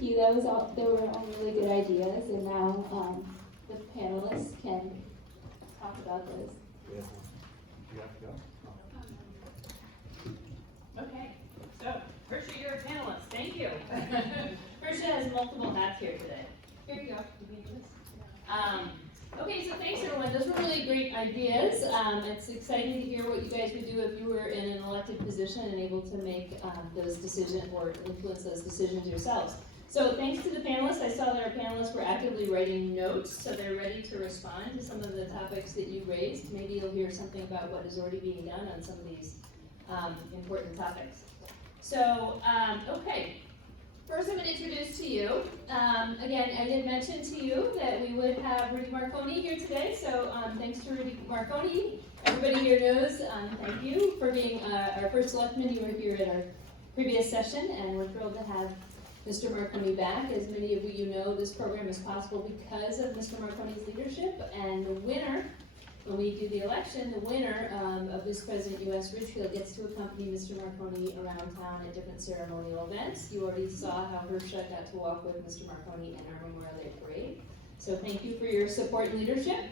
thank you. They were all really good ideas, and now the panelists can talk about those. Okay, so Tricia, you're a panelist. Thank you. Tricia has multiple hats here today. Here you go. Okay, so thanks everyone. Those were really great ideas. It's exciting to hear what you guys would do if you were in an elected position and able to make those decisions or influence those decisions yourselves. So thanks to the panelists. I saw that our panelists were actively writing notes, so they're ready to respond to some of the topics that you raised. Maybe you'll hear something about what is already being done on some of these important topics. So, okay. First, I'm going to introduce to you, again, I did mention to you that we would have Rudy Marconi here today, so thanks to Rudy Marconi. Everybody here knows, thank you for being our first selectman. You were here at our previous session, and we're thrilled to have Mr. Marconi back. As many of you know, this program is possible because of Mr. Marconi's leadership, and the winner, when we do the election, the winner of Vice President U.S. Ridgefield gets to accompany Mr. Marconi around town at different ceremonial events. You already saw how Hersha got to walk with Mr. Marconi in our Memorial Day Parade. So thank you for your support and leadership.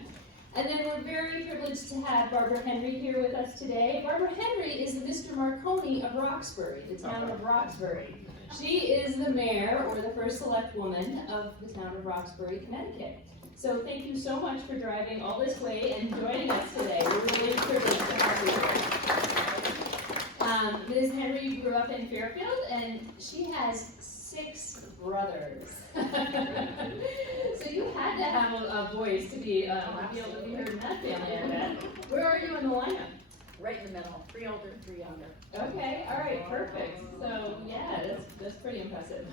And then we're very privileged to have Barbara Henry here with us today. Barbara Henry is the Mr. Marconi of Roxbury, the town of Roxbury. She is the mayor, or the first select woman, of the town of Roxbury, Connecticut. So thank you so much for driving all this way and joining us today. We're really privileged to have you. Ms. Henry grew up in Fairfield, and she has 6 brothers. So you had to have a voice to be able to be heard in that family, I bet. Where are you in the lineup? Right in the middle, 3 older, 3 younger. Okay, all right, perfect. So yeah, that's pretty impressive.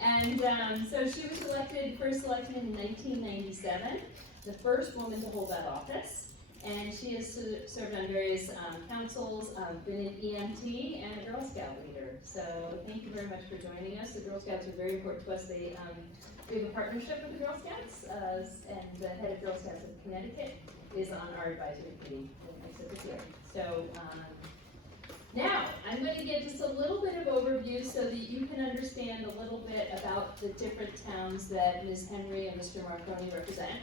And so she was elected first selectman in 1997, the first woman to hold that office. And she has served on various councils, been an EMT and a Girl Scout leader. So thank you very much for joining us. The Girl Scouts are very important to us. We have a partnership with the Girl Scouts, and the head of Girl Scouts of Connecticut is on our advisory committee that makes it this year. So now I'm going to give just a little bit of overview so that you can understand a little bit about the different towns that Ms. Henry and Mr. Marconi represent.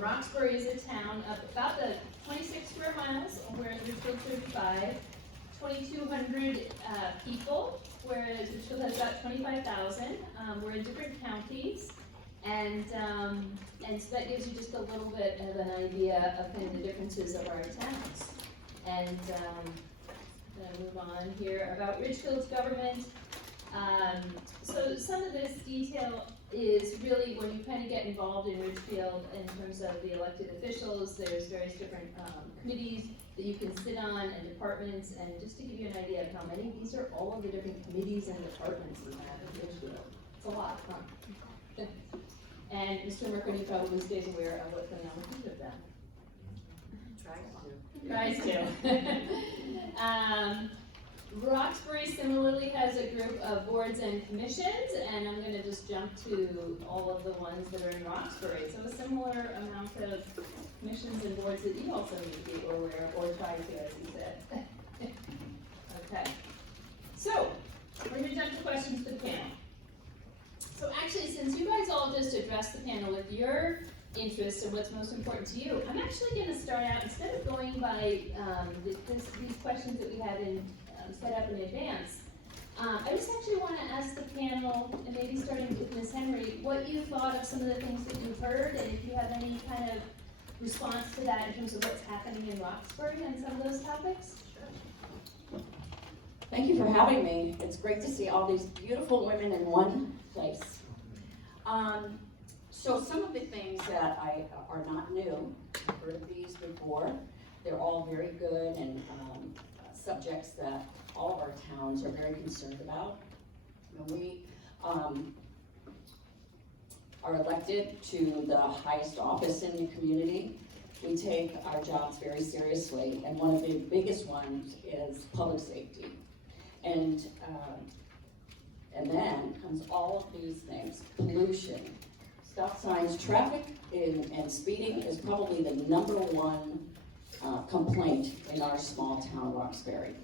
Roxbury is a town of about the 26 square miles, whereas Ridgefield 35, 2,200 people, whereas Ridgefield has about 25,000. We're in different counties, and so that gives you just a little bit of an idea of kind of the differences of our towns. And I'm going to move on here about Ridgefield's government. So some of this detail is really when you kind of get involved in Ridgefield in terms of the elected officials. There's various different committees that you can sit on and departments, and just to give you an idea of how many, these are all of the different committees and departments we have in Ridgefield. It's a lot, huh? And Mr. Marconi probably stays aware of what's going on with each of them. Tries to. Roxbury similarly has a group of boards and commissions, and I'm going to just jump to all of the ones that are in Roxbury. So a similar amount of commissions and boards that you also need to be aware of, or try to, as you said. Okay. So we're going to jump to questions for the panel. So actually, since you guys all just addressed the panel with your interests and what's most important to you, I'm actually going to start out, instead of going by these questions that we had in set up in advance, I just actually want to ask the panel, and maybe starting with Ms. Henry, what you thought of some of the things that you've heard, and if you have any kind of response to that in terms of what's happening in Roxbury and some of those topics. Sure. Thank you for having me. It's great to see all these beautiful women in one place. So some of the things that are not new, I've heard of these before. They're all very good and subjects that all of our towns are very concerned about. When we are elected to the highest office in the community, we take our jobs very seriously, and one of the biggest ones is public safety. And then comes all of these things: pollution, stop signs, traffic, and speeding is probably the #1 complaint in our small town, Roxbury.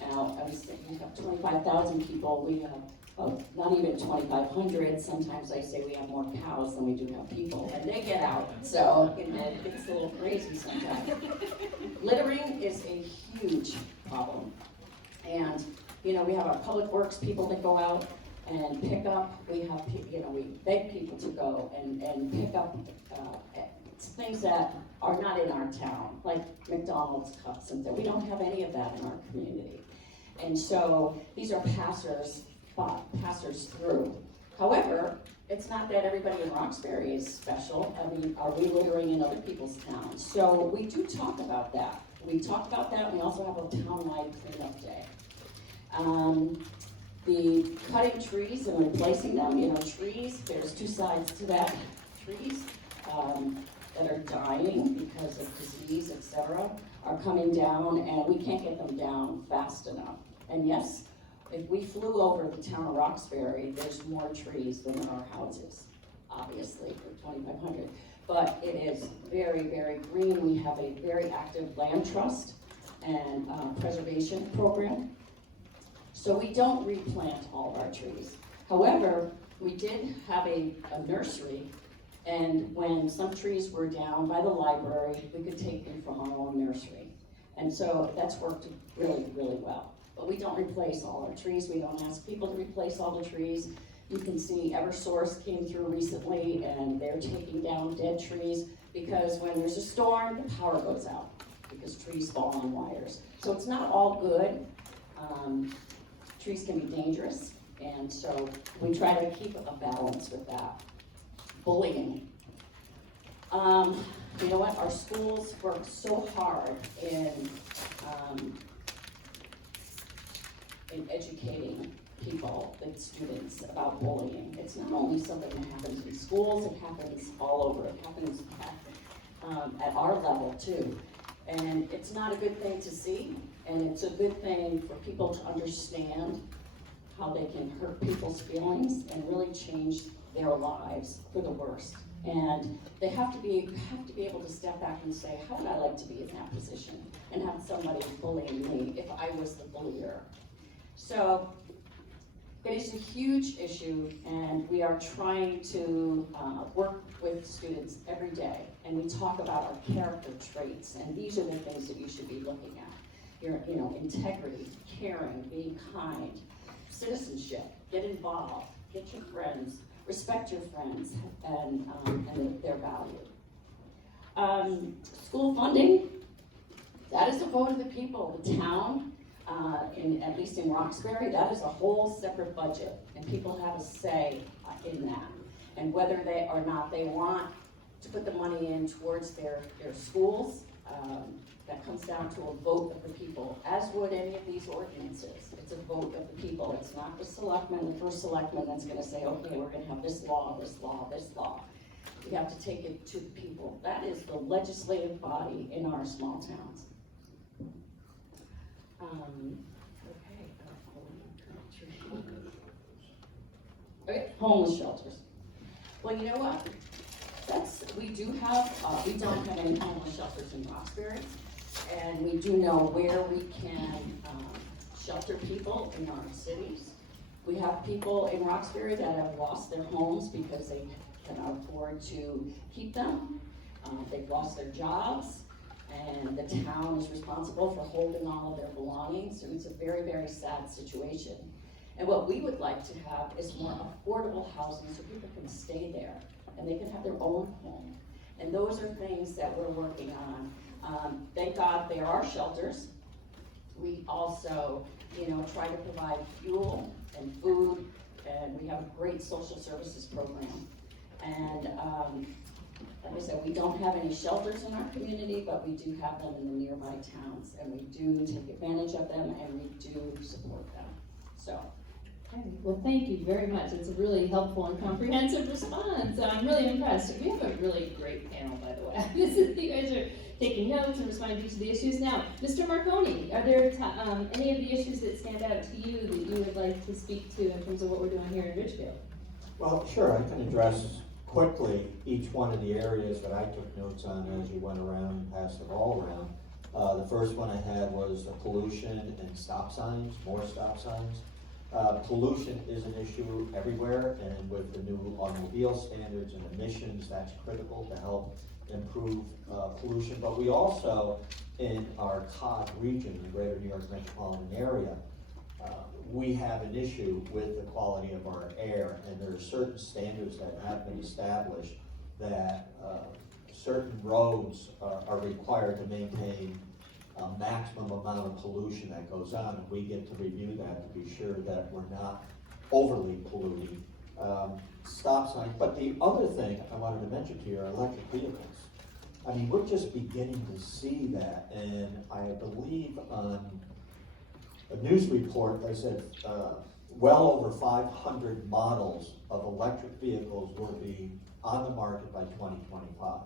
Now, I was thinking, we have 25,000 people, we have, oh, not even 2,500, sometimes I say we have more cows than we do have people, and they get out, so, you know, it gets a little crazy sometimes. Littering is a huge problem, and, you know, we have our public works people that go out and pick up, we have, you know, we beg people to go and pick up, things that are not in our town, like McDonald's cups and things. We don't have any of that in our community. And so these are passers through. However, it's not that everybody in Roxbury is special. I mean, are we littering in other people's towns? So we do talk about that. We talk about that. We also have a town-wide cleanup day. The cutting trees and replacing them, you know, trees, there's two sides to that. Trees that are dying because of disease, etc., are coming down, and we can't get them down fast enough. And yes, if we flew over the town of Roxbury, there's more trees than there are houses, obviously, for 2,500. But it is very, very green. We have a very active land trust and preservation program. So we don't replant all of our trees. However, we did have a nursery, and when some trees were down by the library, we could take them from our own nursery. And so that's worked really, really well. But we don't replace all our trees. We don't ask people to replace all the trees. You can see Eversource came through recently, and they're taking down dead trees because when there's a storm, the power goes out because trees fall on wires. So it's not all good. Trees can be dangerous, and so we try to keep a balance with that. Bullying. You know what? Our schools work so hard in educating people, the students, about bullying. It's not only something that happens in schools, it happens all over. It happens at our level too. And it's not a good thing to see, and it's a good thing for people to understand how they can hurt people's feelings and really change their lives for the worst. And they have to be able to step back and say, how would I like to be in that position and have somebody bullying me if I was the bullier? So it is a huge issue, and we are trying to work with students every day, and we talk about our character traits, and these are the things that you should be looking at. Your, you know, integrity, caring, being kind, citizenship, get involved, get your friends, respect your friends, and their value. School funding, that is a vote of the people. The town, at least in Roxbury, that is a whole separate budget, and people have a say in that. And whether they or not they want to put the money in towards their schools, that comes down to a vote of the people, as would any of these ordinances. It's a vote of the people. It's not the selectman, the first selectman that's gonna say, okay, we're gonna have this law, this law, this law. We have to take it to the people. That is the legislative body in our small towns. Okay, homeless shelters. Well, you know what? We don't have any homeless shelters in Roxbury, and we do know where we can shelter people in our cities. We have people in Roxbury that have lost their homes because they cannot afford to keep them. They've lost their jobs, and the town is responsible for holding all of their belongings, and it's a very, very sad situation. And what we would like to have is more affordable housing so people can stay there and they can have their own home. And those are things that we're working on. Thank God there are shelters. We also, try to provide fuel and food, and we have a great social services program. And like I said, we don't have any shelters in our community, but we do have them in the nearby towns, and we do take advantage of them, and we do support them. So. Okay. Well, thank you very much. It's a really helpful and comprehensive response. I'm really impressed. We have a really great panel, by the way. You guys are taking notes and responding to the issues. Now, Mr. Marconi, are there any of the issues that stand out to you that you would like to speak to in terms of what we're doing here in Ridgefield? Well, sure. I can address quickly each one of the areas that I took notes on as you went around and passed it all around. The first one I had was the pollution and stop signs, more stop signs. Pollution is an issue everywhere, and with the new automobile standards and emissions, that's critical to help improve pollution. But we also, in our COG region, the Greater New York Metropolitan Area, we have an issue with the quality of our air, and there are certain standards that have been established that certain roads are required to maintain a maximum amount of pollution that goes on, and we get to review that to be sure that we're not overly polluting. Stop signs, but the other thing I wanted to mention to you are electric vehicles. I mean, we're just beginning to see that, and I believe on a news report, they said well over 500 models of electric vehicles will be on the market by 2025.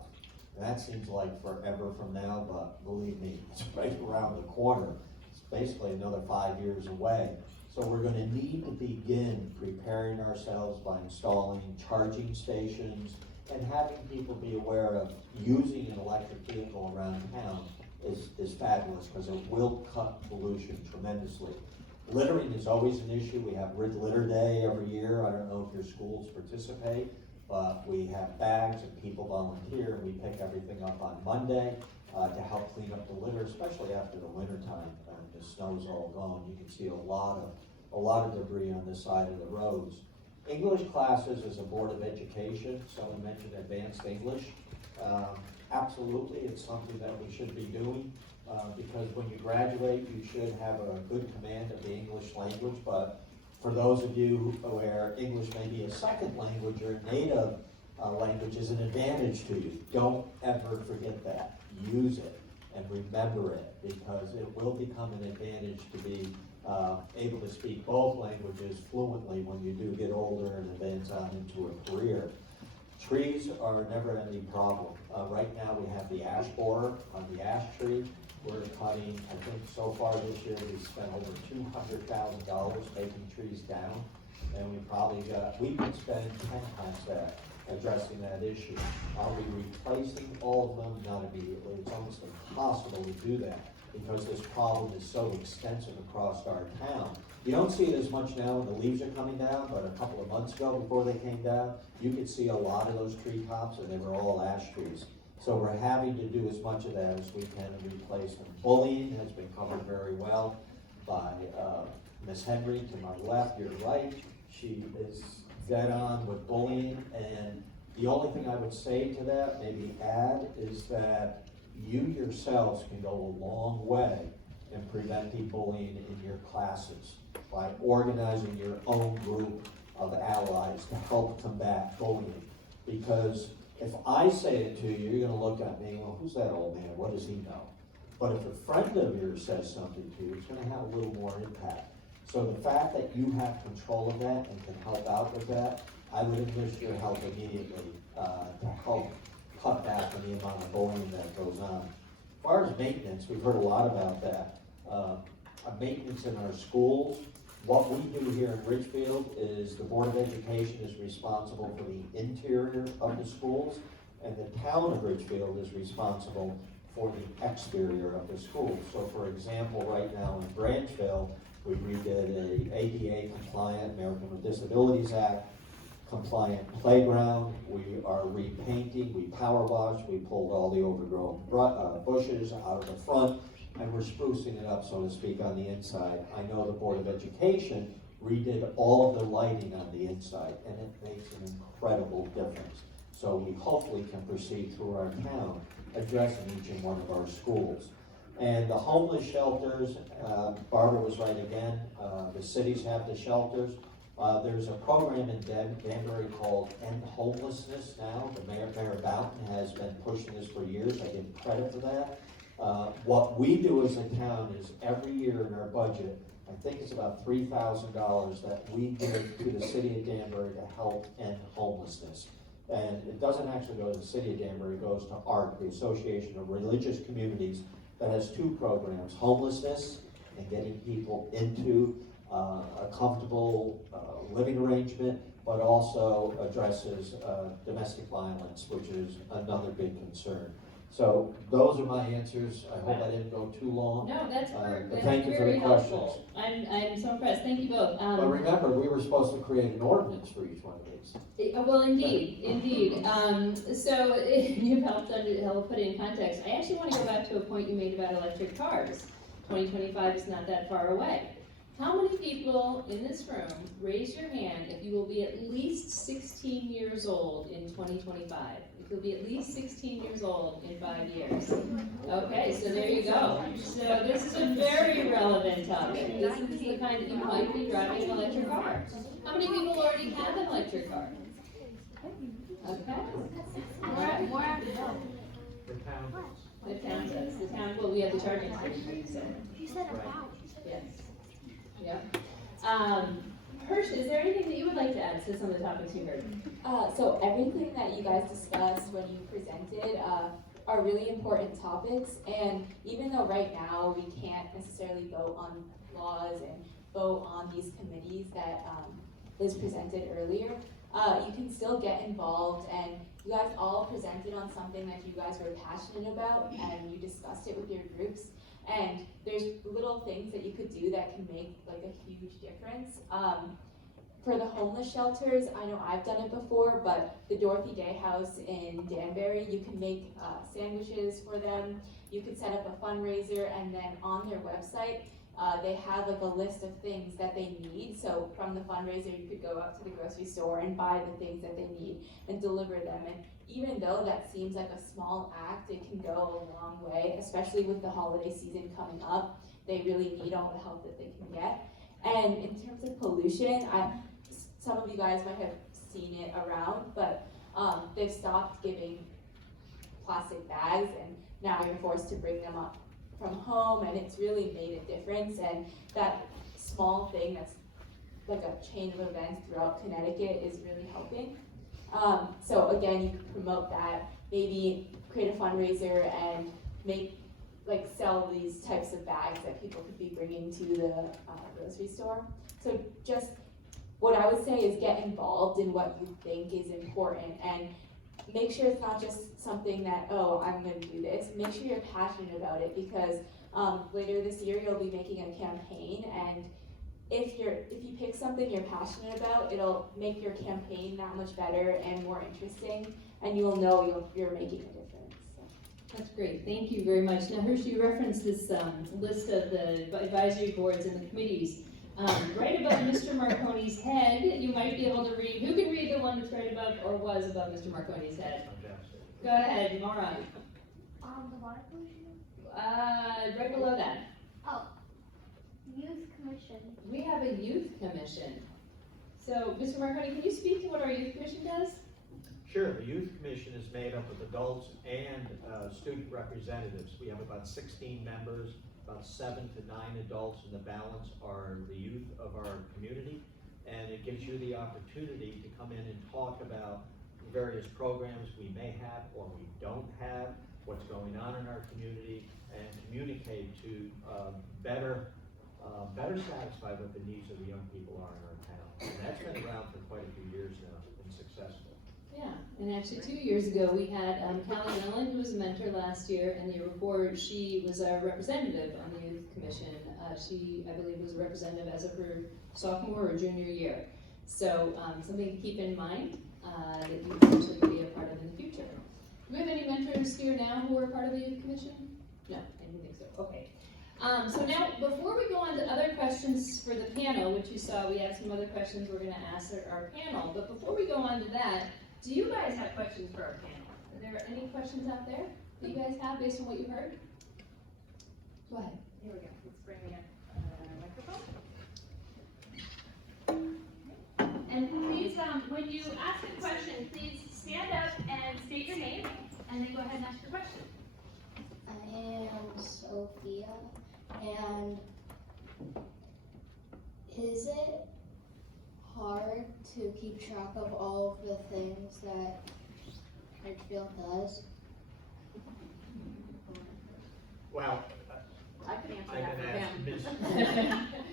And that seems like forever from now, but believe me, it's right around the corner. It's basically another 5 years away. So we're gonna need to begin preparing ourselves by installing charging stations and having people be aware of using an electric vehicle around town is fabulous, because it will cut pollution tremendously. Littering is always an issue. We have Rid Litter Day every year. I don't know if your schools participate, but we have bags and people volunteer, and we pick everything up on Monday to help clean up the litter, especially after the winter time. The snow's all gone. You can see a lot of debris on this side of the roads. English classes as a Board of Education, someone mentioned advanced English. Absolutely, it's something that we should be doing, because when you graduate, you should have a good command of the English language, but for those of you where English may be a second language or a native language is an advantage to you, don't ever forget that. Use it and remember it, because it will become an advantage to be able to speak both languages fluently when you do get older and advance on into a career. Trees are a never-ending problem. Right now we have the ash borer on the ash tree. We're cutting, I think so far this year, we've spent over $200,000 taking trees down. And we could spend 10 times that addressing that issue. Are we replacing all of them? Not immediately. It's almost impossible to do that because this problem is so extensive across our town. You don't see it as much now when the leaves are coming down, but a couple of months ago before they came down, you could see a lot of those tree tops and they were all ash trees. So we're having to do as much of that as we can to replace them. Bullying has been covered very well by Ms. Henry to my left, your right. She is dead on with bullying, and the only thing I would say to that, maybe add, is that you yourselves can go a long way in preventing bullying in your classes by organizing your own group of allies to help combat bullying. Because if I say it to you, you're gonna look at me, well, who's that old man? What does he know? But if a friend of yours says something to you, it's gonna have a little more impact. So the fact that you have control of that and can help out with that, I would enlist your help immediately to help cut back on the amount of bullying that goes on. As far as maintenance, we've heard a lot about that. Maintenance in our schools. What we do here in Ridgefield is the Board of Education is responsible for the interior of the schools, and the town of Ridgefield is responsible for the exterior of the schools. So for example, right now in Branchville, we redid a ADA compliant, American with Disabilities Act compliant playground. We are repainting, we power washed, we pulled all the overgrown bushes out of the front, and we're sprucing it up, so to speak, on the inside. I know the Board of Education redid all of the lighting on the inside, and it makes an incredible difference. So we hopefully can proceed through our town addressing each and one of our schools. And the homeless shelters, Barbara was right again, the cities have the shelters. There's a program in Danbury called End Homelessness now. The Mayor Boughton has been pushing this for years. I give credit for that. What we do as a town is every year in our budget, I think it's about $3,000 that we give to the city of Danbury to help end homelessness. And it doesn't actually go to the city of Danbury, it goes to ARC, the Association of Religious Communities, that has two programs, homelessness and getting people into a comfortable living arrangement, but also addresses domestic violence, which is another big concern. So those are my answers. I hope I didn't go too long. No, that's But thank you for very the questions. helpful. I'm so impressed, thank you both. But remember, we were supposed to create an ordinance for each one of these. Well, indeed. So you've helped put it in context. I actually want to go back to a point you made about electric cars. 2025 is not that far away. How many people in this room, raise your hand if you will be at least 16 years old in 2025? If you'll be at least 16 years old in 5 years. Okay, so there you go. So this is a very relevant topic. This is the kind that you might be driving an electric car. How many people already have an electric car? Okay. The town does. The town, well, we have the charging station, so. You said about. Yes. Yep. Hirsch, is there anything that you would like to add to some of the topics you heard? So everything that you guys discussed when you presented are really important topics, and even though right now we can't necessarily vote on laws and vote on these committees that Liz presented earlier, you can still get involved, and you guys all presented on something that you guys were passionate about, and you discussed it with your groups. And there's little things that you could do that can make like a huge difference. For the homeless shelters, I know I've done it before, but the Dorothy Day House in Danbury, you can make sandwiches for them. You could set up a fundraiser, and then on their website, they have like a list of things that they need. So from the fundraiser, you could go out to the grocery store and buy the things that they need and deliver them. And even though that seems like a small act, it can go a long way, especially with the holiday season coming up. They really need all the help that they can get. And in terms of pollution, some of you guys might have seen it around, but they've stopped giving plastic bags, and now you're forced to bring them up from home, and it's really made a difference. And that small thing that's like a chain of events throughout Connecticut is really helping. So again, you can promote that, maybe create a fundraiser and sell these types of bags that people could be bringing to the grocery store. So just what I would say is get involved in what you think is important, and make sure it's not just something that, oh, I'm going to do this. Make sure you're passionate about it, because later this year you'll be making a campaign, and if you pick something you're passionate about, it'll make your campaign that much better and more interesting, and you'll know you're making a difference. So. That's great, thank you very much. Now, Hirsch, you referenced this list of the advisory boards and the committees. Right above Mr. Marconi's head, you might be able to read, who can read the one that's right above or was above Mr. Marconi's head? Go ahead, Maura. The water pollution? Right below that. Oh, youth commission. We have a youth commission. So, Mr. Marconi, can you speak to what our youth commission does? Sure, the youth commission is made up of adults and student representatives. We have about 16 members. About 7 to 9 adults, and the balance are the youth of our community. And it gives you the opportunity to come in and talk about various programs we may have or we don't have, what's going on in our community, and communicate to better satisfy what the needs of the young people are in our town. And that's been around for quite a few years now and successful. Yeah, and actually 2 years ago, we had Callie Ellen, who was a mentor last year, and the year before, she was a representative on the Youth Commission. She, I believe, was a representative as of her sophomore or junior year. So something to keep in mind that you potentially could be a part of in the future. Do we have any mentors here now who are part of the Youth Commission? No, I didn't think so. Okay. So now, before we go on to other questions for the panel, which you saw, we have some other questions we're going to ask our panel. But before we go on to that, do you guys have questions for our panel? Are there any questions out there that you guys have based on what you heard? Go ahead. Here we go. Let's bring me a microphone. And please, when you ask a question, please stand up and state your name, and then go ahead and ask your question. I am Sophia, and is it hard to keep track of all of the things that Ridgefield does? Well, I can answer I that can for ask him. Ms.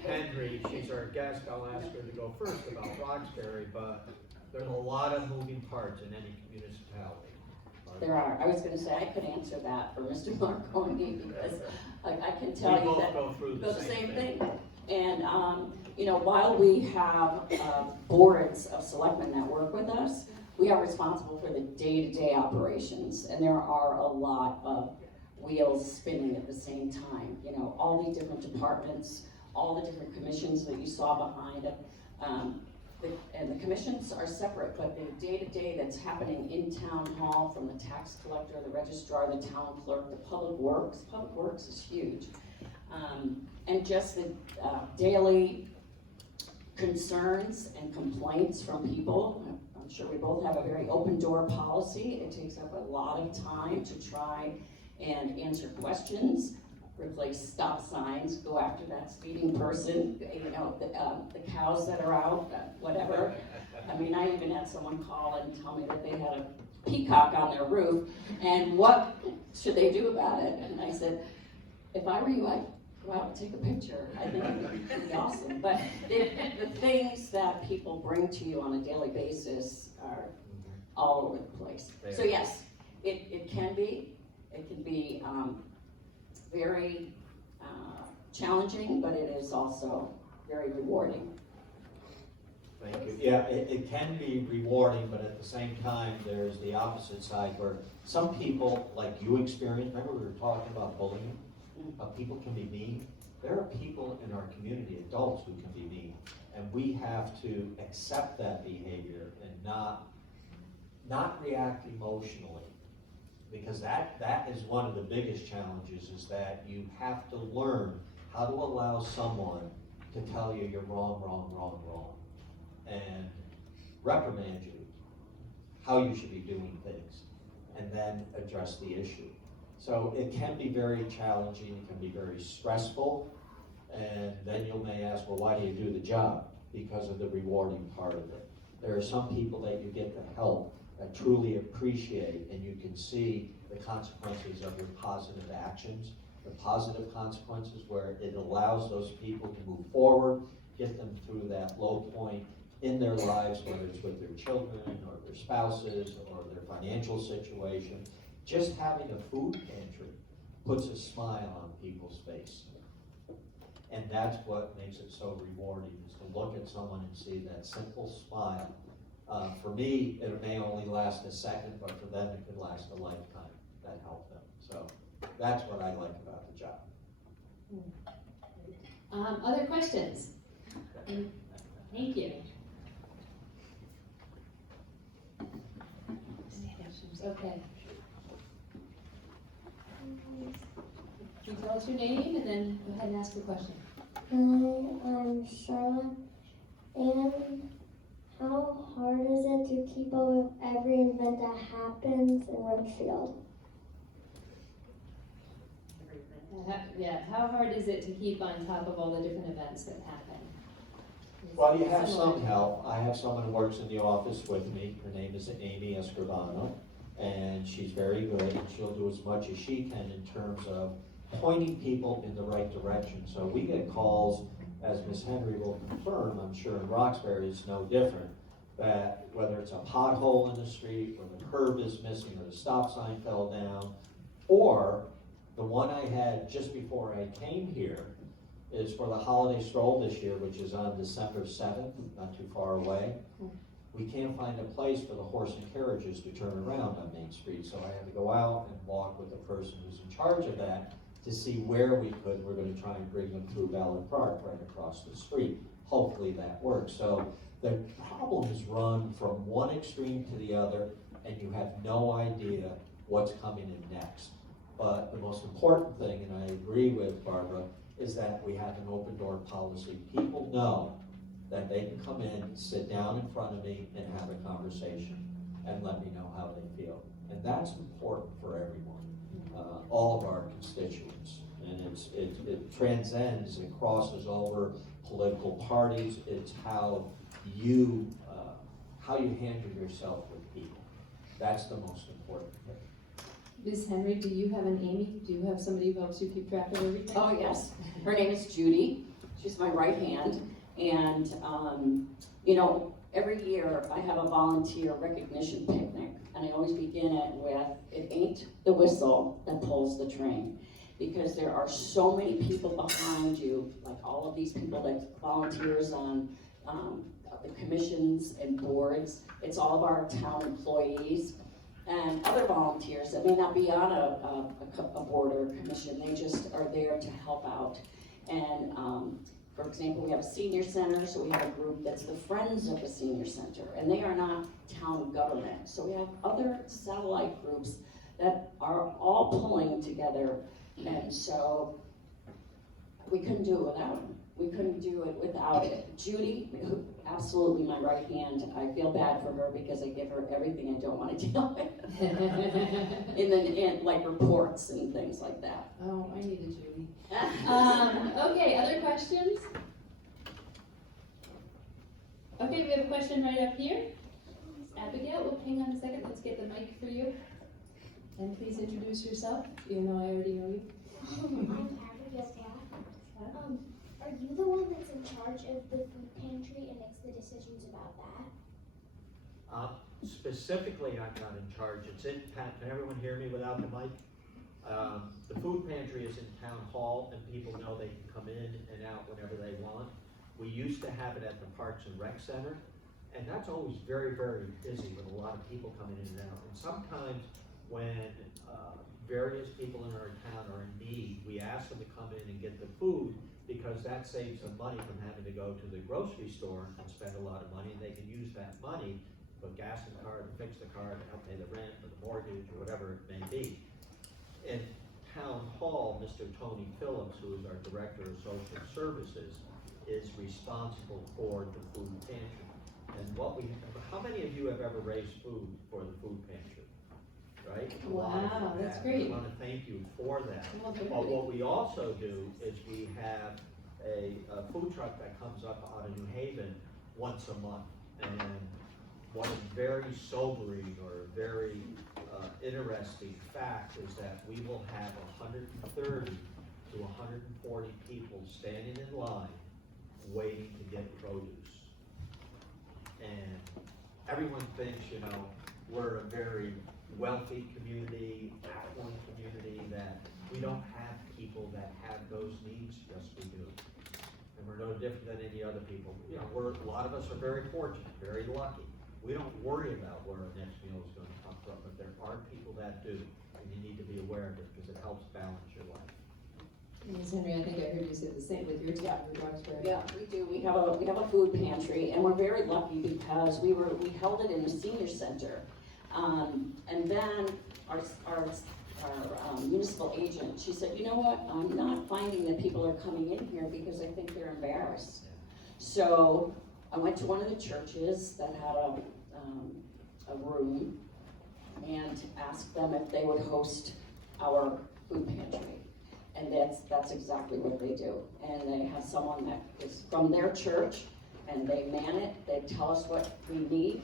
Henry, she's our guest, I'll ask her to go first about Roxbury, but there's a lot of moving parts in any municipality. There are. I was gonna say, I could answer that for Mr. Marconi because I can We tell you both that go through go the same thing. And, you know, while we have boards of selectmen that work with us, we are responsible for the day-to-day operations. And there are a lot of wheels spinning at the same time. You know, all the different departments, all the different commissions that you saw behind it. And the commissions are separate, but the day-to-day that's happening in town hall, from the tax collector, the registrar, the town clerk, the public works is huge. And just the daily concerns and complaints from people. I'm sure we both have a very open door policy. It takes up a lot of time to try and answer questions, replace stop signs, go after that speeding person, you know, the cows that are out, whatever. I mean, I even had someone call and tell me that they had a peacock on their roof, and what should they do about it? And I said, if I were you, I'd go out and take a picture. I think it would be awesome. But the things that people bring to you on a daily basis are all over the place. So yes, it can be very challenging, but it is also very rewarding. Thank you. Yeah, it can be rewarding, but at the same time, there's the opposite side where some people, like you experienced, remember we were talking about bullying? People can be mean. There are people in our community, adults, who can be mean. And we have to accept that behavior and not react emotionally. Because that is one of the biggest challenges, is that you have to learn how to allow someone to tell you you're wrong, and reprimand you how you should be doing things, and then address the issue. So it can be very challenging, it can be very stressful, and then you may ask, well, why do you do the job? Because of the rewarding part of it. There are some people that you get to help that truly appreciate, and you can see the consequences of your positive actions, the positive consequences where it allows those people to move forward, get them through that low point in their lives, whether it's with their children or their spouses or their financial situation. Just having a food pantry puts a smile on people's face. And that's what makes it so rewarding, is to look at someone and see that simple smile. For me, it may only last a second, but for them, it could last a lifetime. That helped them. So that's what I like about the job. Other questions? Thank you. Okay. Can you tell us your name and then go ahead and ask your question? Hi, I'm Charlotte. And how hard is it to keep up with every event that happens in Richfield? How hard is it to keep on top of all the different events that happen? Well, you have some help. I have someone who works in the office with me. Her name is Amy Escribano, and she's very good, and she'll do as much as she can in terms of pointing people in the right direction. So we get calls, as Ms. Henry will confirm, I'm sure in Roxbury it's no different, that whether it's a pothole in the street, or the curb is missing, or the stop sign fell down, or the one I had just before I came here is for the holiday stroll this year, which is on December 7th, not too far away. We can't find a place for the horse and carriages to turn around on Main Street, so I had to go out and walk with the person who's in charge of that to see where we could. We're going to try and bring them through Ballard Park right across the street. Hopefully that works. So the problems run from one extreme to the other, and you have no idea what's coming in next. But the most important thing, and I agree with Barbara, is that we have an open door policy. People know that they can come in, sit down in front of me, and have a conversation, and let me know how they feel. And that's important for everyone, all of our constituents. And it transcends, it crosses over political parties. It's how you handle yourself with people. That's the most important thing. Ms. Henry, do you have an Amy? Do you have somebody who helps you keep track of everything? Oh, yes. Her name is Judy. She's my right hand. And, you know, every year I have a volunteer recognition picnic, and I always begin it with, it ain't the whistle that pulls the train. Because there are so many people behind you, like all of these people that volunteers on the commissions and boards. It's all of our town employees and other volunteers that may not be on a board or a commission. They just are there to help out. And for example, we have a senior center, so we have a group that's the Friends of the Senior Center, and they are not town government. So we have other satellite groups that are all pulling together. And so we couldn't do it without him. We couldn't do it without it. Judy, who, absolutely my right hand. I feel bad for her because I give her everything I don't want to deal with. and like reports and things like that. Oh, I need a Judy. Okay, other questions? Okay, we have a question right up here. Abigail, well, hang on a second, let's get the mic for you. And please introduce yourself, even though I already know you. I'm Abigail Black. Are you the one that's in charge of the food pantry and makes the decisions about that? Specifically, I'm not in charge. It's in, Pat, can everyone hear me without the mic? The food pantry is in town hall, and people know they can come in and out whenever they want. We used to have it at the Parks and Rec Center, and that's always very, very busy with a lot of people coming in and out. And sometimes when various people in our town are in need, we ask them to come in and get the food, because that saves them money from having to go to the grocery store and spend a lot of money. They can use that money, put gas in the car, to fix the car, to help pay the rent or the mortgage or whatever it may be. In town hall, Mr. Tony Phillips, who is our Director of Social Services, is responsible for the food pantry. And how many of you have ever raised food for the food pantry? Right? A lot of you Wow, that's have. great. We want to thank you for that. Well, But what we also do is we have a food truck that comes up out of New Haven once a month. And one very sobering or very interesting fact is that we will have 130 to 140 people standing in line waiting to get produce. And everyone thinks, we're a very wealthy community, affluent community, that we don't have people that have those needs. Yes, we do. And we're no different than any other people. A lot of us are very fortunate, very lucky. We don't worry about where our next meal is going to come from, but there are people that do, and you need to be aware of it because it helps balance your life. Ms. Henry, I think I heard you say the same with your town, your dog's very. Yeah, we do. We have a food pantry, and we're very lucky because we held it in the senior center. And then our municipal agent, she said, you know what, I'm not finding that people are coming in here because I think they're embarrassed. So I went to one of the churches that had a room and asked them if they would host our food pantry. And that's exactly what they do. And they have someone that is from their church, and they man it, they tell us what we need.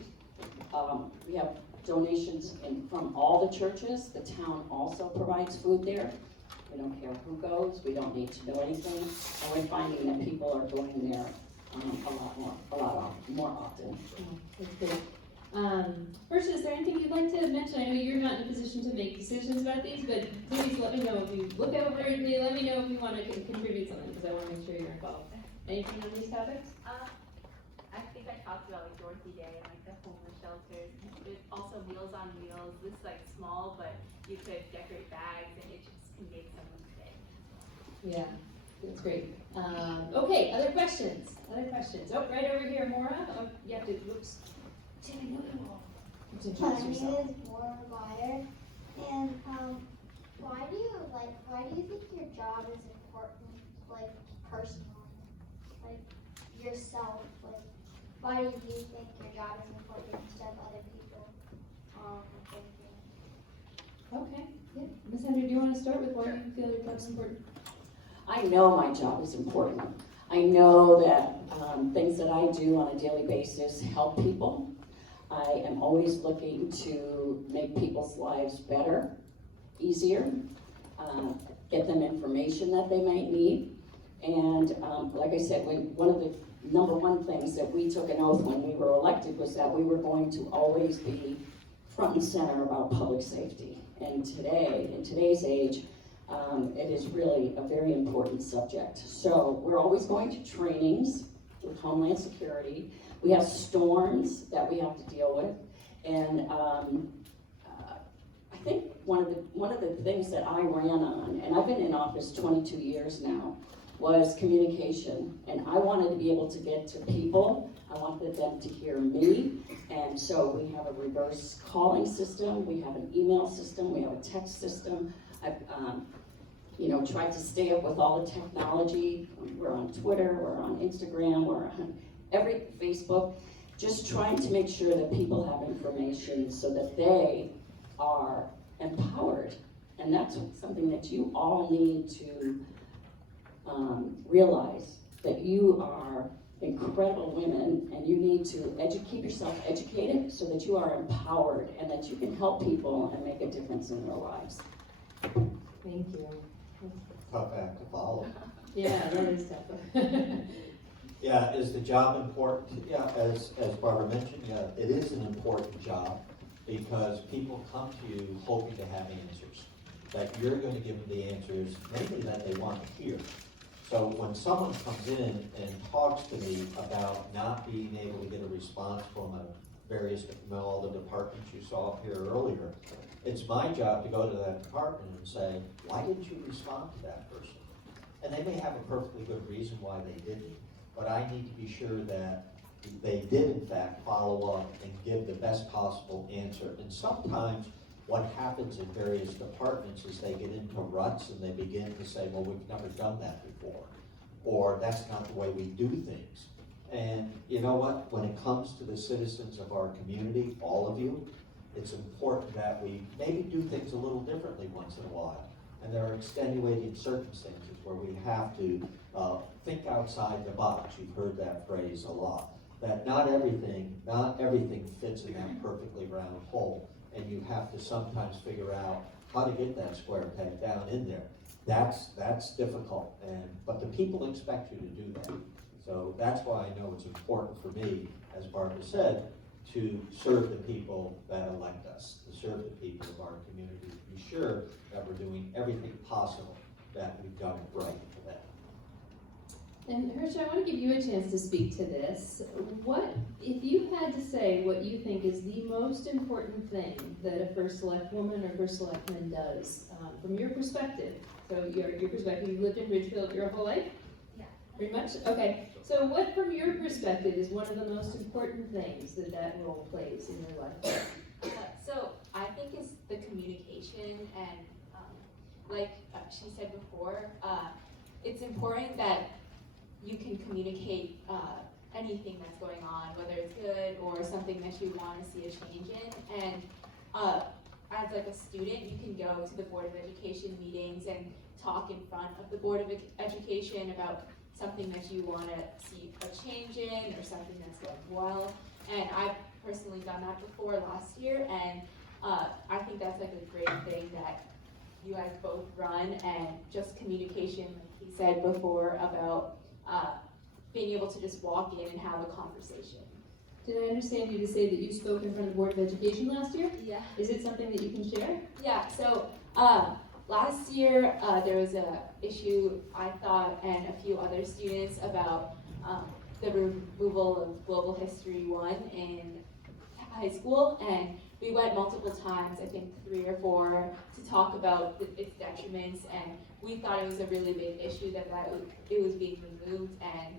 We have donations from all the churches. The town also provides food there. We don't care who goes, we don't need to know anything. And we're finding that people are going there a lot more often. That's good. First, is there anything you'd like to mention? I know you're not in a position to make decisions about these, but please let me know if you look over it, let me know if you want to contribute something, because I want to make sure you're involved. Anything on these topics? I think I talked about Dorothy Day and the homeless shelters. There's also Meals on Wheels. This is small, but you could decorate bags and it just can make someone's day. Yeah, that's great. Okay, other questions? Oh, right over here, Maura. Oh, you have to, whoops. Timmy, no. My name is Maura Meyer, and why do you think your job is important, personally, yourself, why do you think your job is important instead of other people thinking? Okay, yeah. Ms. Henry, do you want to start with why you feel your job's important? I know my job is important. I know that things that I do on a daily basis help people. I am always looking to make people's lives better, easier, get them information that they might need. And like I said, one of the number one things that we took an oath when we were elected was that we were going to always be front and center about public safety. And today, in today's age, it is really a very important subject. So we're always going to trainings with Homeland Security. We have storms that we have to deal with. And I think one of the things that I ran on, and I've been in office 22 years now, was communication. And I wanted to be able to get to people. I wanted them to hear me. And so we have a reverse calling system, we have an email system, we have a text system. I've tried to stay up with all the technology. We're on Twitter, we're on Instagram, we're on every Facebook, just trying to make sure that people have information so that they are empowered. And that's something that you all need to realize, that you are incredible women and you need to keep yourself educated so that you are empowered and that you can help people and make a difference in their lives. Thank you. Tough act to follow. Yeah, that is tough. Yeah, is the job important? Yeah, as Barbara mentioned, yeah, it is an important job because people come to you hoping to have answers, that you're going to give them the answers, mainly that they want to hear. So when someone comes in and talks to me about not being able to get a response from all the departments you saw up here earlier, it's my job to go to that department and say, why didn't you respond to that person? And they may have a perfectly good reason why they didn't, but I need to be sure that they did in fact follow up and give the best possible answer. And sometimes what happens in various departments is they get into ruts and they begin to say, well, we've never done that before, or that's not the way we do things. And you know what? When it comes to the citizens of our community, all of you, it's important that we maybe do things a little differently once in a while. And there are extenuating circumstances where we have to think outside the box. You've heard that phrase a lot. That not everything fits in that perfectly round hole. And you have to sometimes figure out how to get that square peg down in there. That's difficult, but the people expect you to do that. So that's why I know it's important for me, as Barbara said, to serve the people that elect us, to serve the people of our community, to be sure that we're doing everything possible that we've done it right for them. And Hershey, I want to give you a chance to speak to this. What, if you had to say what you think is the most important thing that a first select woman or first selectman does, from your perspective? So your perspective, you've lived in Ridgefield your whole life? Yeah. Pretty much? Okay. So what, from your perspective, is one of the most important things that role plays in your life? So I think it's the communication, and like she said before, it's important that you can communicate anything that's going on, whether it's good or something that you want to see a change in. And as like a student, you can go to the Board of Education meetings and talk in front of the Board of Education about something that you want to see a change in or something that's going well. And I've personally done that before last year, and I think that's like a great thing that you guys both run, and just communication, like he said before, about being able to just walk in and have a conversation. Did I understand you to say that you spoke in front of the Board of Education last year? Yeah. Is it something that you can share? Yeah, so last year there was a issue, I thought, and a few other students about the removal of Global History 1 in high school, and we went multiple times, I think 3 or 4, to talk about its detriments, and we thought it was a really big issue that it was being removed, and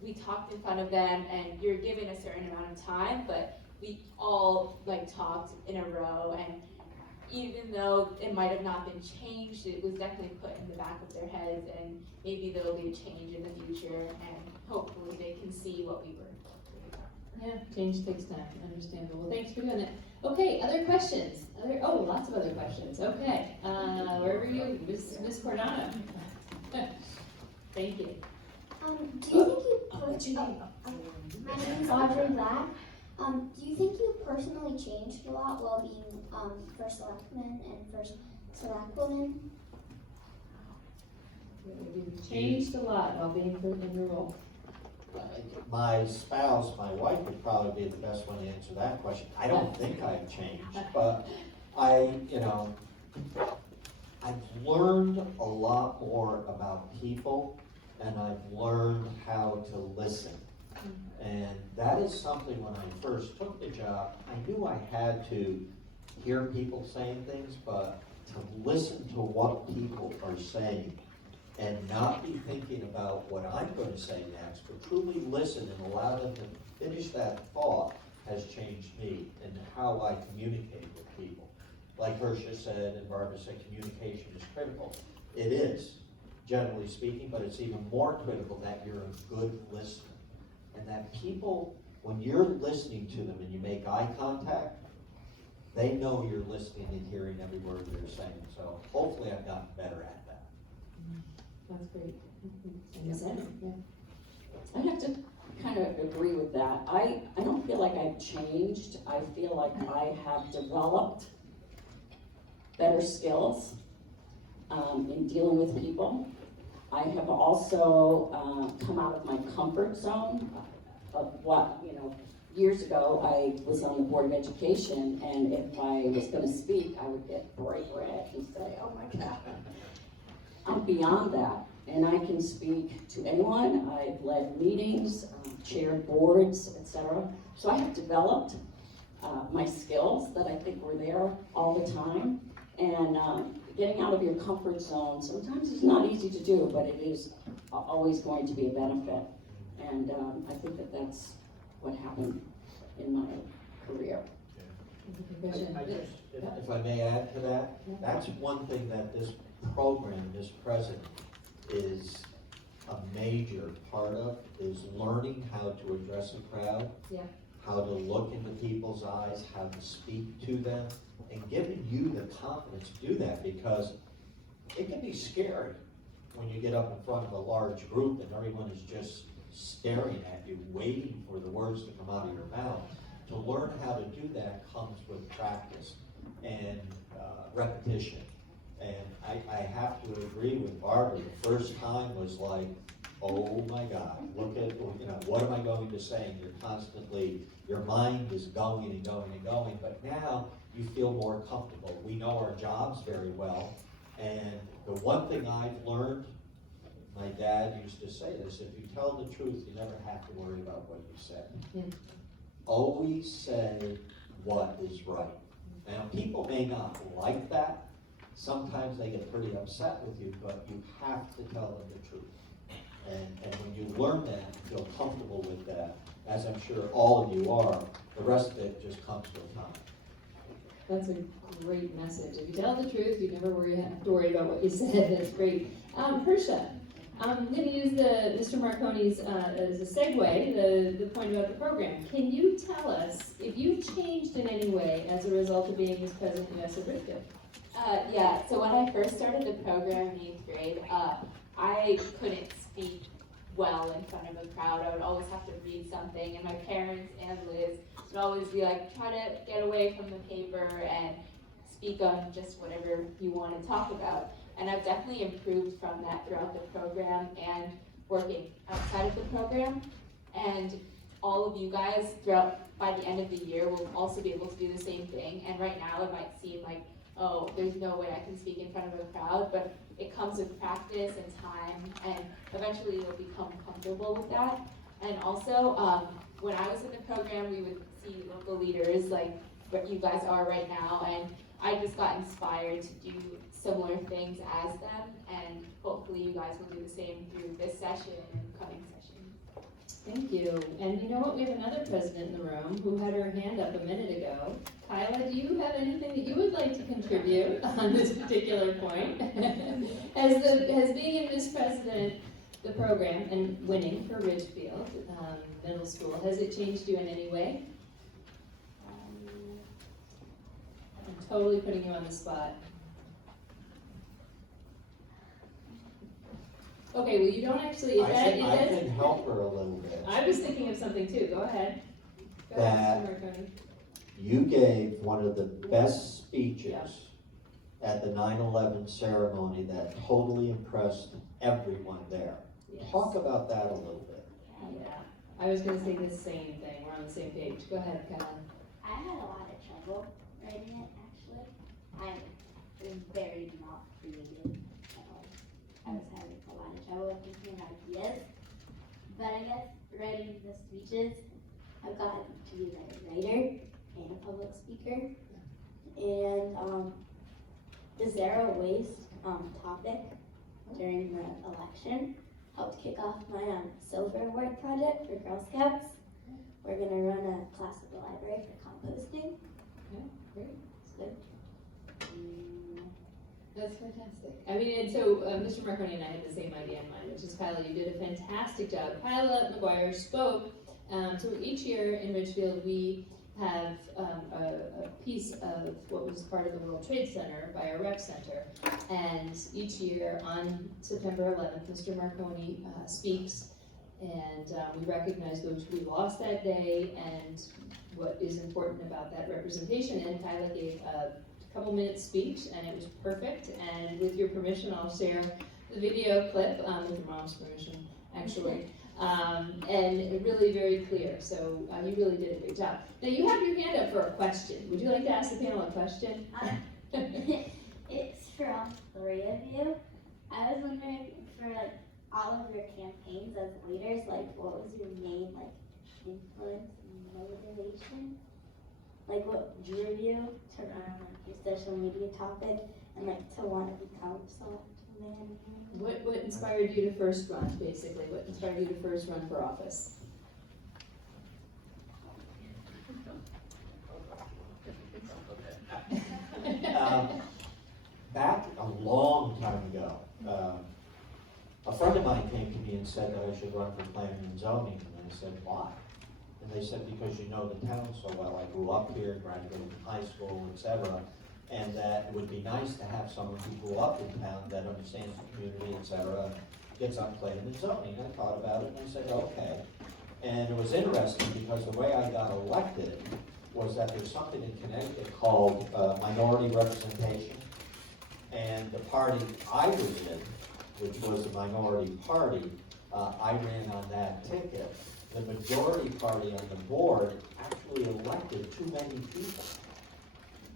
we talked in front of them, and you're given a certain amount of time, but we all talked in a row, and even though it might have not been changed, it was definitely put in the back of their heads, and maybe there'll be a change in the future, and hopefully they can see what we were doing. Yeah, change takes time, understandable. Well, thanks for doing that. Okay, other questions? Lots of other questions. Okay, where were you, Ms. Coronado? Thank you. Do you think you my name is Audrey Black. Do you think you personally changed a lot while being first selectman and first select woman? You changed a lot while being in your role. My spouse, my wife would probably be the best one to answer that question. I don't think I've changed, but I've learned a lot more about people, and I've learned how to listen. And that is something when I first took the job, I knew I had to hear people saying things, but to listen to what people are saying and not be thinking about what I'm going to say next, but truly listen and allow them to finish that thought has changed me and how I communicate with people. Like Hersha said and Barbara said, communication is critical. It is, generally speaking, but it's even more critical that you're a good listener. And that people, when you're listening to them and you make eye contact, they know you're listening and hearing every word they're saying. So hopefully I've gotten better at that. That's great. Yes, And yeah. I have to kind of agree with that. I don't feel like I've changed. I feel like I have developed better skills in dealing with people. I have also come out of my comfort zone of what, years ago I was on the Board of Education, and if I was going to speak, I would get bright red and say, oh my God. I'm beyond that, and I can speak to anyone. I've led meetings, chaired boards, etc. So I have developed my skills that I think were there all the time. And getting out of your comfort zone, sometimes it's not easy to do, but it is always going to be a benefit. And I think that that's what happened in my career. If I may add to that, that's one thing that this program, this president, is a major part of, is learning how to address a crowd, how to look into people's eyes, how to speak to them, and giving you the confidence to do that, because it can be scary when you get up in front of a large group and everyone is just staring at you, waiting for the words to come out of your mouth. To learn how to do that comes with practice and repetition. And I have to agree with Barbara, the first time was like, oh my God, look at, what am I going to say? And you're constantly, your mind is going and going and going, but now you feel more comfortable. We know our jobs very well, and the one thing I've learned, my dad used to say this, if you tell the truth, you never have to worry about what you say. Always say what is right. Now, people may not like that. Sometimes they get pretty upset with you, but you have to tell them the truth. And when you learn that and feel comfortable with that, as I'm sure all of you are, the rest of it just comes with time. That's a great message. If you tell the truth, you never have to worry about what you said. That's great. Hersha, I'm going to use Mr. Marconi's as a segue, the point about the program. Can you tell us if you changed in any way as a result of being Vice President U.S. of Richfield? Yeah, so when I first started the program in 8th grade, I couldn't speak well in front of a crowd. I would always have to read something, and my parents and Liz would always be like, try to get away from the paper and speak on just whatever you want to talk about. And I've definitely improved from that throughout the program and working outside of the program. And all of you guys by the end of the year will also be able to do the same thing. And right now it might seem like, oh, there's no way I can speak in front of a crowd, but it comes with practice and time, and eventually you'll become comfortable with that. And also, when I was in the program, we would see local leaders like what you guys are right now, and I just got inspired to do similar things as them, and hopefully you guys will do the same through this session and coming sessions. Thank you. And you know what? We have another president in the room who had her hand up a minute ago. Kyla, do you have anything that you would like to contribute on this particular point? As being in Vice President, the program, and winning for Ridgefield Middle School, has it changed you in any way? I'm totally putting you on the spot. Okay, well, you don't actually. I can help her a little bit. I was thinking of something too. Go ahead. Go ahead, Mr. Marconi. You gave one of the best speeches at the 9/11 ceremony that totally impressed everyone there. Yes. Talk about that a little bit. Yeah, I was gonna say the same thing, we're on the same page. Go ahead, Kevin. I had a lot of trouble writing it, actually. I was very not creative at all. I was having a lot of trouble thinking of ideas. But I guess writing the speeches, I've gotten to be a writer and a public speaker. And the zero waste topic during the election helped kick off my silver award project for Girl Scouts. We're gonna run a class at the library for composting. Great. So, That's fantastic. I mean, and so Mr. Marconi and I had the same idea in mind, which is Kyla, you did a fantastic job. Kyla McGuire spoke. So each year in Ridgefield, we have a piece of what was part of the World Trade Center by our rec center. And each year on September 11th, Mr. Marconi speaks, and we recognize those we lost that day and what is important about that representation. And Kyla gave a couple-minute speech, and it was perfect. And with your permission, I'll share the video clip, with your mom's permission, actually. And really very clear, so you really did a great job. Now you have your hand up for a question. Would you like to ask the panel a question? it's for all three of you. I was wondering, for like all of your campaigns as leaders, like what was your main like influence and motivation? Like what drew you to run like your social media topic and like to want to become selectman? What inspired you to first run, basically? What inspired you to first run for office? Back a long time ago, a friend of mine came to me and said that I should run for planning and zoning, and I said, why? And they said, because you know the town so well. I grew up here, graduated from high school, etc., and that it would be nice to have someone who grew up in town that understands the community, etc., gets on planning and zoning. I thought about it and I said, okay. And it was interesting because the way I got elected was that there's something in Connecticut called minority representation. And the party I was in, which was a minority party, I ran on that ticket. The majority party on the board actually elected too many people.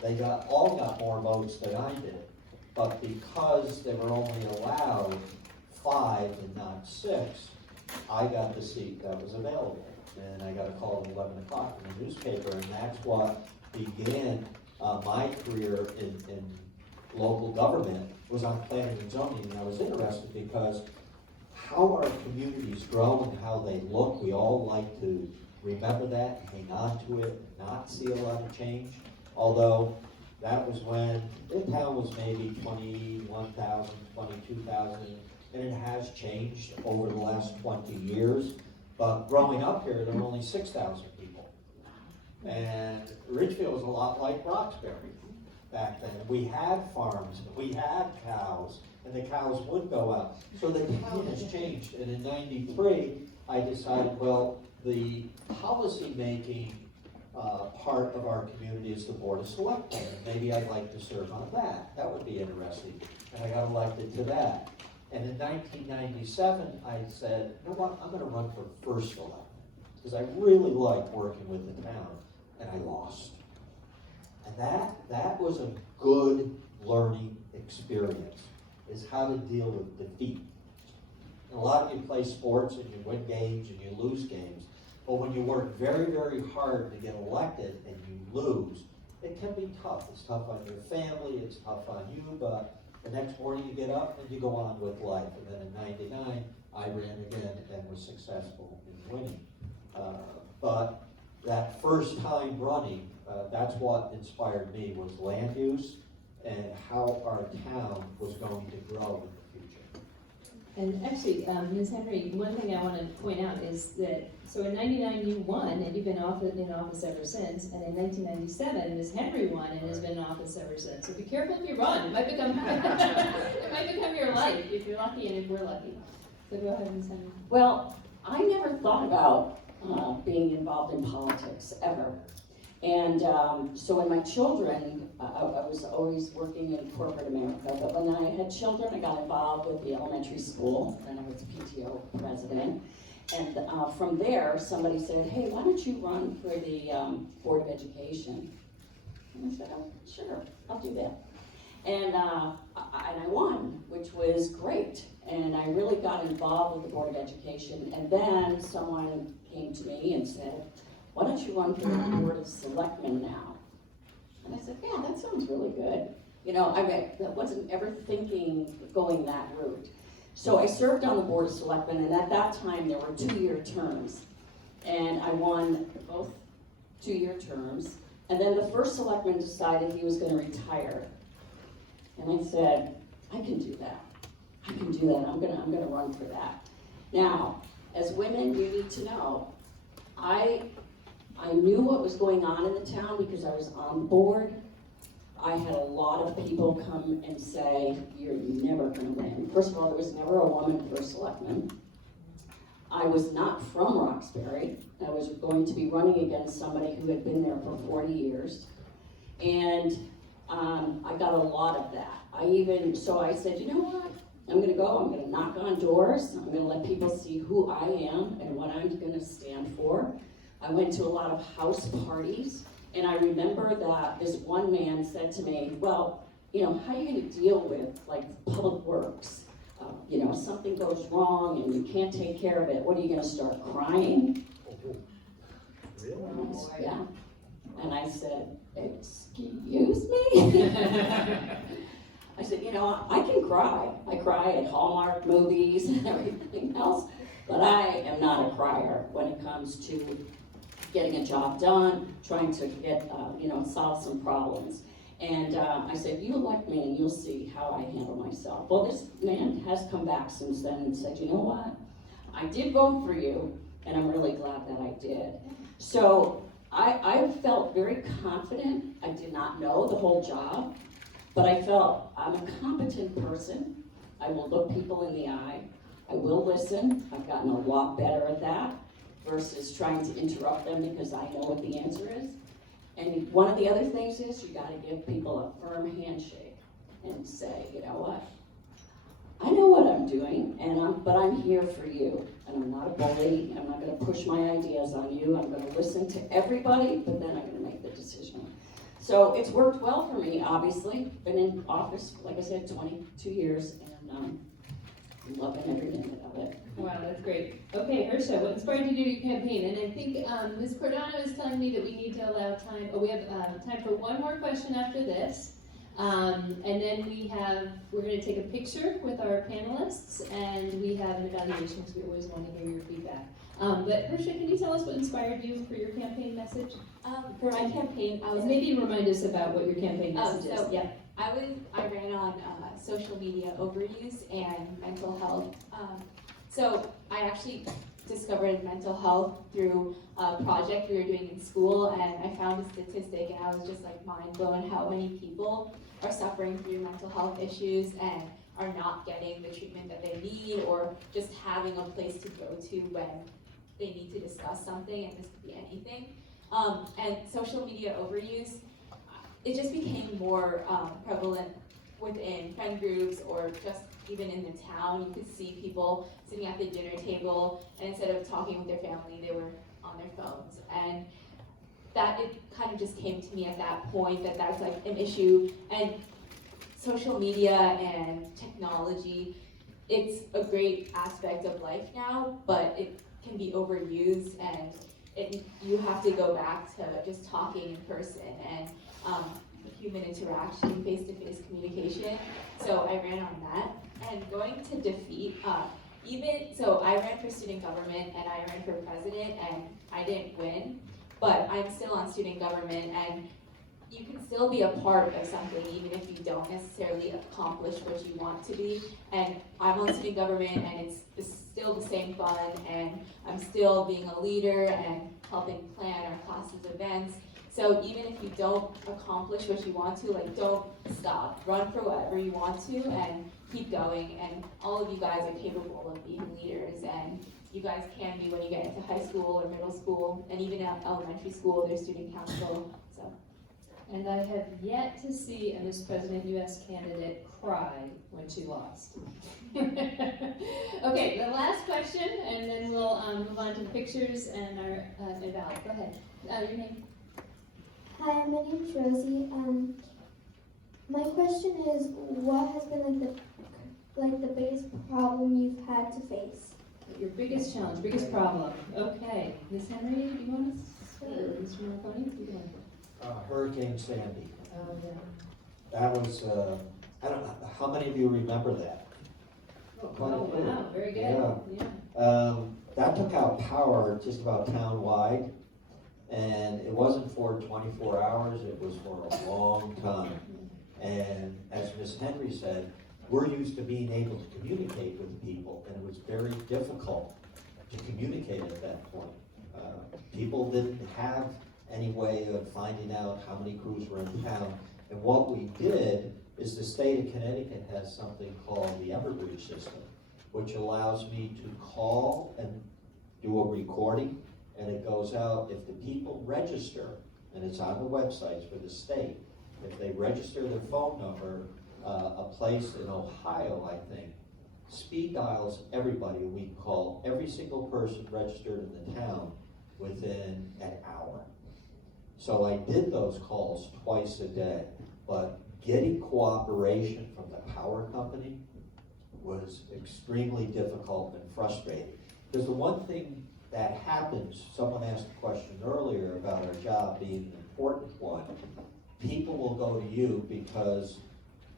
They all got more votes than I did. But because they were only allowed 5 and not 6, I got the seat that was available. And I got a call at 11 o'clock in the newspaper, and that's what began my career in local government, was on planning and zoning. And I was interested because how our communities grow and how they look, we all like to remember that, hang on to it, not see a lot of change. Although that was when the town was maybe 21,000, 22,000, and it has changed over the last 20 years. But growing up here, there were only 6,000 people. And Ridgefield was a lot like Roxbury back then. We had farms, we had cows, and the cows would go out. So the town has changed. And in '93, I decided, well, the policy-making part of our community is the Board of Selectmen. Maybe I'd like to serve on that. That would be interesting. And I got elected to that. And in 1997, I said, you know what, I'm gonna run for first selectman, because I really like working with the town, and I lost. And that was a good learning experience, is how to deal with defeat. And a lot of you play sports and you win games and you lose games, but when you work very, very hard to get elected and you lose, it can be tough. It's tough on your family, it's tough on you, but the next morning you get up and you go on with life. And then in '99, I ran again and was successful in winning. But that first time running, that's what inspired me, was land use and how our town was going to grow in the future. And actually, Ms. Henry, one thing I want to point out is that, so in '99 you won, and you've been in office ever since, and in 1997, Ms. Henry won and has been in office ever since. So be careful if you run, it might become, it might become your life, if you're lucky and if we're lucky. So go ahead, Ms. Henry. Well, I never thought about being involved in politics, ever. And so when my children, I was always working in corporate America, but when I had children, I got involved with the elementary school, and I was PTO president. And from there, somebody said, hey, why don't you run for the Board of Education? And I said, oh, sure, I'll do that. And I won, which was great. And I really got involved with the Board of Education. And then someone came to me and said, why don't you run for the Board of Selectmen now? And I said, yeah, that sounds really good. You know, I wasn't ever thinking going that route. So I served on the Board of Selectmen, and at that time there were 2-year terms. And I won both 2-year terms. And then the first selectman decided he was going to retire. And I said, I can do that. I can do that. I'm gonna run for that. Now, as women, you need to know, I knew what was going on in the town because I was on the board. I had a lot of people come and say, you're never gonna win. First of all, there was never a woman first selectman. I was not from Roxbury. I was going to be running against somebody who had been there for 40 years. And I got a lot of that. So I said, you know what? I'm gonna go, I'm gonna knock on doors, I'm gonna let people see who I am and what I'm gonna stand for. I went to a lot of house parties, and I remember that this one man said to me, well, you know, how are you gonna deal with like public works? You know, something goes wrong and you can't take care of it, what are you gonna start crying? Really? Yeah. And I said, excuse me? I said, you know, I can cry. I cry at Hallmark movies and everything else, but I am not a crier when it comes to getting a job done, trying to get, solve some problems. And I said, you elect me and you'll see how I handle myself. Well, this man has come back since then and said, you know what? I did vote for you, and I'm really glad that I did. So I felt very confident. I did not know the whole job, but I felt I'm a competent person. I will look people in the eye. I will listen. I've gotten a lot better at that versus trying to interrupt them because I know what the answer is. And one of the other things is you gotta give people a firm handshake and say, you know what? I know what I'm doing, but I'm here for you. And I'm not a bully. I'm not gonna push my ideas on you. I'm gonna listen to everybody, but then I'm gonna make the decision. So it's worked well for me, obviously. Been in office, like I said, 22 years, and I'm loving every minute of it. Wow, that's great. Okay, Hersha, what inspired you to do your campaign? And I think Ms. Cordano is telling me that we need to allow time, we have time for one more question after this. And then we're going to take a picture with our panelists, and we have an evaluation because we always want to hear your feedback. But Hersha, can you tell us what inspired you for your campaign message? For my campaign, And maybe remind us about what your campaign message is. Yeah. I ran on social media overuse and mental health. So I actually discovered mental health through a project we were doing in school, and I found a statistic, and I was just like mind blown how many people are suffering through mental health issues and are not getting the treatment that they need, or just having a place to go to when they need to discuss something, and this could be anything. And social media overuse, it just became more prevalent within friend groups or just even in the town. You could see people sitting at the dinner table, and instead of talking with their family, they were on their phones. And that it kind of just came to me at that point that that's like an issue. And social media and technology, it's a great aspect of life now, but it can be overused, and you have to go back to just talking in person and human interaction, face-to-face communication. So I ran on that. And going to defeat, so I ran for student government and I ran for president, and I didn't win, but I'm still on student government, and you can still be a part of something even if you don't necessarily accomplish what you want to be. And I'm on student government, and it's still the same fun, and I'm still being a leader and helping plan our classes' events. So even if you don't accomplish what you want to, like, don't stop. Run for whatever you want to and keep going. And all of you guys are capable of being leaders, and you guys can be when you get into high school or middle school, and even at elementary school, there's student council. So And I have yet to see a Miss President US candidate cry when she lost. Okay, the last question, and then we'll move on to the pictures and our Val. Go ahead. Your name? Hi, my name's Rosie. My question is, what has been the biggest problem you've had to face? Your biggest challenge, biggest problem. Okay, Miss Henry, do you want to start? Or Mr. Marconi? You go ahead. Hurricane Sandy. Oh, yeah. That was, I don't know, how many of you remember that? Oh, Quite a few. wow, very good. Yeah. That took out power just about town-wide, and it wasn't for 24 hours, it was for a long time. And as Ms. Henry said, we're used to being able to communicate with people, and it was very difficult to communicate at that point. People didn't have any way of finding out how many crews were in town. And what we did is the state of Connecticut has something called the Everbridge system, which allows me to call and do a recording, and it goes out. If the people register, and it's on the websites for the state, if they register their phone number, a place in Ohio, I think, speed dials everybody. We can call every single person registered in the town within an hour. So I did those calls twice a day, but getting cooperation from the power company was extremely difficult and frustrating. Because the one thing that happens, someone asked a question earlier about our job being an important one, people will go to you because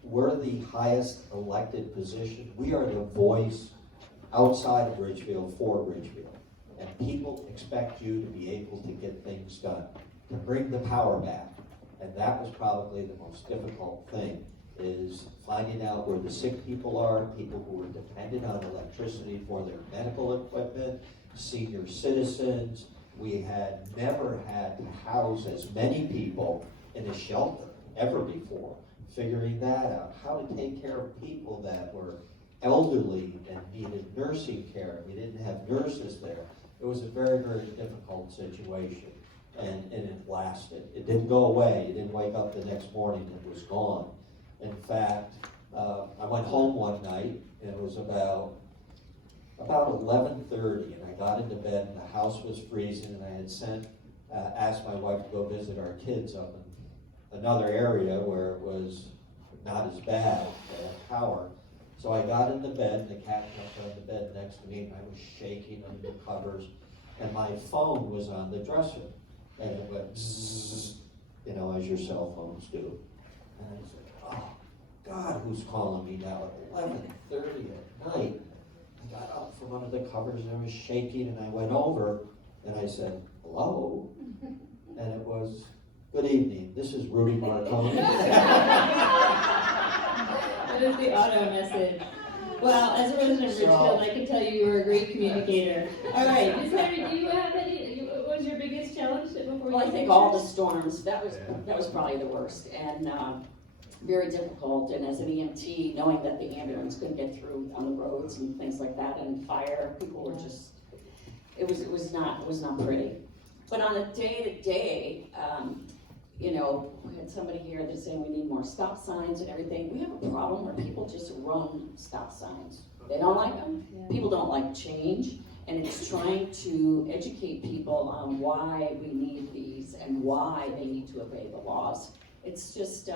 we're the highest elected position. We are the voice outside of Ridgefield for Ridgefield. And people expect you to be able to get things done, to bring the power back. And that was probably the most difficult thing, is finding out where the sick people are, people who are dependent on electricity for their medical equipment, senior citizens. We had never had to house as many people in a shelter ever before. Figuring that out, how to take care of people that were elderly and needed nursing care. We didn't have nurses there. It was a very, very difficult situation, and it lasted. It didn't go away. You didn't wake up the next morning and it was gone. In fact, I went home one night, and it was about 11:30, and I got into bed, and the house was freezing, and I had asked my wife to go visit our kids up in another area where it was not as bad, power. So I got into bed, and the cat jumped on the bed next to me, and I was shaking under the covers, and my phone was on the dresser, and it went bzzz, as your cell phones do. And I said, oh, God, who's calling me now at 11:30 at night? I got up from under the covers, and I was shaking, and I went over, and I said, hello? And it was, good evening, this is Rudy Marconi. That is the auto message. Well, as a resident of Ridgefield, I can tell you were a great communicator. All right, Ms. Henry, do you have what was your biggest challenge before Well, you I think all the storms, that was probably the worst, and very difficult. And as an EMT, knowing that the ambulance couldn't get through on the roads and things like that, and fire, people were just, it was not pretty. But on a day-to-day, we had somebody here that's saying we need more stop signs and everything. We have a problem where people just run stop signs. They don't like them. People don't like change. And it's trying to educate people on why we need these and why they need to obey the laws. It's just,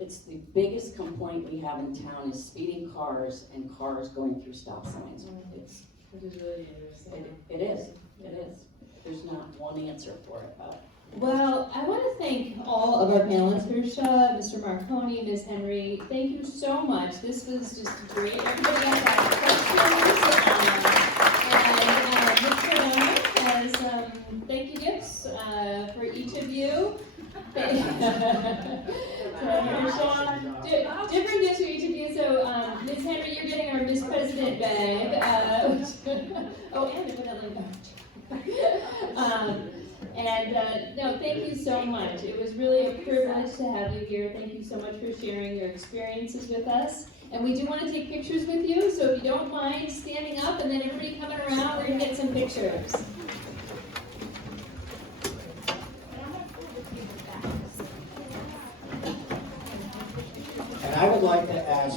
it's the biggest complaint we have in town is speeding cars and cars going through stop signs. Which is really interesting. It is. There's not one answer for it, but. Well, I want to thank all of our panelists, Mr. Marconi, Ms. Henry. Thank you so much. This was just great. Everybody got questions. And Ms. Corona has thank you gifts for each of you. Different gifts for each of you. So, Ms. Henry, you're getting our Miss President bag. And a vanilla voucher. No, thank you so much. It was really a privilege to have you here. Thank you so much for sharing your experiences with us. And we do want to take pictures with you, so if you don't mind standing up and then everybody coming around, we're going to get some pictures.